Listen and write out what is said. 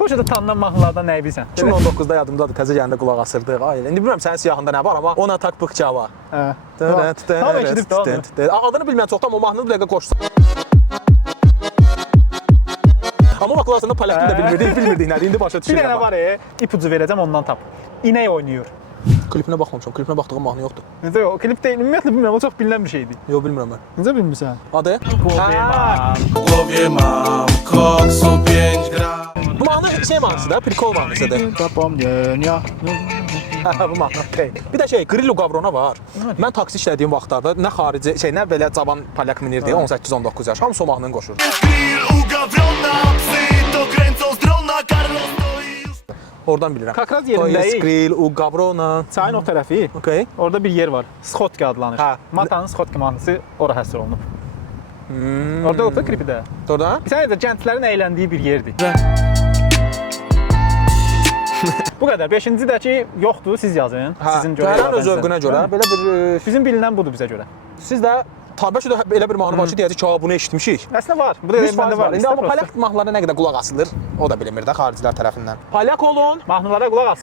Poçada tanınan mahnılardan nəyi bilsən? 2019-da yadımdadır, təzə gələndə qulaq asırdıq. Ay, indi bilmirəm sənin siyahında nə var, amma ona tak bıqcava. Hə. Adını bilməyən çoxdan o mahnını bir dəqiqə qoşsa. Amma bak klasında palyakını da bilmirdik nədir, indi başa Bir düşürəm. dənə var ipucu verəcəm ondan tap. İnək oynayır. Klipinə baxmamışam, klipinə baxdığım mahnı yoxdur. Necə o klip deyil, ümumiyyətlə bilmirəm, o çox bilinən bir şeydir. Yox, bilmirəm mən. Necə bilmirsən? Adı? W głowie mam koksu 5 gram. Bu mahnı şey mahnısı da, prikol mahnısıdır. Yapamıyorum. Bu mahnı okey. Bir də şey, Grillo Gavrona var. Mən taksi işlədiyim vaxtlarda nə xarici, nə belə cavan palyak minirdi, 18-19 yaş. Hamısı o mahnını qoşur. U gawrona psy to kręcą z drona, Carlos stoi już. Oradan bilirəm. Kakraz yerindəyik. Grill, u Gavrona. Çayın o tərəfi. Okey. Orada bir yer var. Skotki adlanır. Hə. Matanın Skotki mahnısı ora həsr olunub. Orada yoxdur klipi də. Orada? Bir sənə də gənclərin əyləndiyi bir yerdir. Bu qədər. 5-ci də ki, yoxdur, siz yazın. Sizin görə. Gələn öz zövqünə görə. Belə bir Bizim bilinən budur bizə görə. siz də bəlkə də elə bir mahnı var ki, deyəcək ki, bunu eşitmişik. Əslində var. Bu da 100% məndə var. İndi amma palyak mahnılarına nə qədər qulaq asılır, o da bilinmir də xaricilər tərəfindən. Palyak olun. Mahnılara qulaq as.